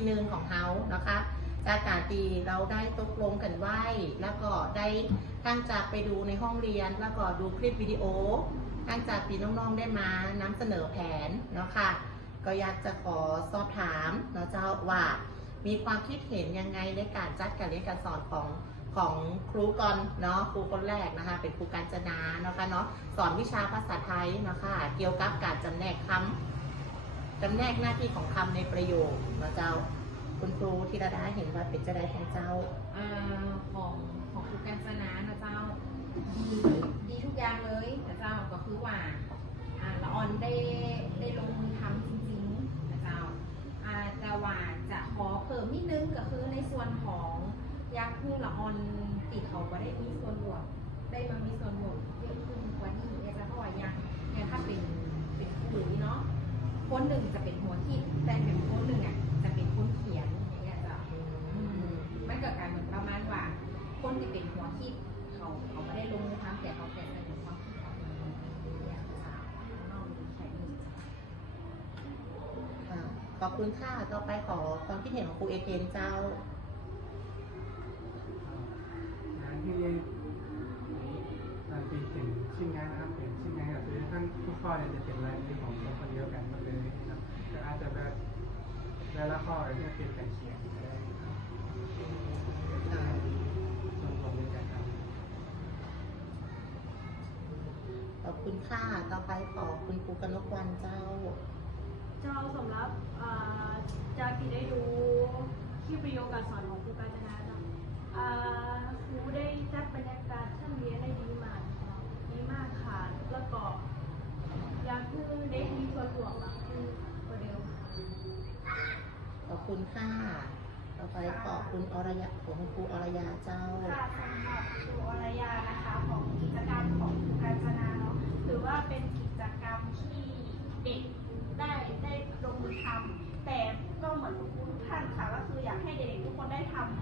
ที่หนึ่งของเฮานะคะจากการที่เราได้ตกลงกันไว้แล้วก็ได้ทั้งจากไปดูในห้องเรียน แล้วก็ดูคลิปวิดีโอทั้งจากที่น้องๆได้มานำเสนอแผนเนาะค่ะ ก็อยากจะขอสอบถามเนาะเจ้าว่ามีความคิดเห็นยังไงในการจัดการเรียนการสอนของของครูก่อนเนาะครูคนแรกนะคะ เป็นครูการจนาเนาะค่ะเนาะสอนวิชาภาษาไทยเนาะค่ะเกี่ยวกับการจำแนกคำ จำแนกหน้าที่ของคำในประโยคนะเจ้า คุณครูธีรดาเห็นว่าเป็นจะได้ของเจ้าอ่าของของครูกัญจนานะเจ้าดีดีทุกอย่างเลยนะเจ้าก็คือว่าอ่าละออนได้ได้ลงมือทำจริงๆนะเจ้าอ่าแต่ว่าจะขอเพิ่มนิดนึงก็คือในส่วนของยาคือละออนติดเขาก็ได้มีส่วนรวมได้มามีส่วน คนหนึ่งจะเป็นหัวคิดแต่เป็นคนหนึ่งอะจะเป็นคนเขียนอย่างเงี้ยเจ้าอืมมันเกิดการเหมือนประมาณว่าคนที่เป็นหัวคิดเขาเขาไม่ได้ลงมือทำแต่เขาแต่เสนอความคิดออกมาอย่างค่ะน้องมีแค่นี้จ้ะค่ะขอบคุณค่ะต่อไปขอความคิดเห็นของครูเอเกนเจ้างานที่เป็นถึงชิ้นงานนะครับเป็นชิ้นงานก็คือทั้งทุกข้ อเนี่ยจะเป็นรายมือของคนเดียวกันหมดเลยนะครับก็อาจจะแบบแต่ละข้อเนี่ยเป็นการเขียนได้ส่วนผมในการทำขอบคุณค่ะ ต่อไปขอคุณครูกนกวันเจ้า เจ้าสำหรับจากที่ได้ดูคลิปวิดีโอการสอนของครูกาญจนาเนาะอ่าครูได้จัดบรรยากาศชั้นเรียนได้ดีมากเนาะดีมากค่ะ แล้วก็อยากคือ ได้มีส่วนร่วมอะคือประเดียวขอบคุณค่ะต่อไปขอบคุณอรยะของคุณครูอรยาเจ้า ค่ะสำหรับครูอรยานะคะของกิจกรรมของครูกาญจนาเนาะถือว่าเป็นกิจกรรมที่เด็กได้ได้ลงมือทำแต่ก็เหมือนครูทุกท่านค่ะก็คืออยากให้เด็กๆทุกคนได้ทำ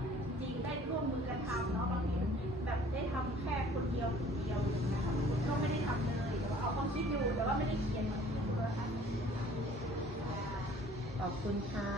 ขอบคุณค่ะ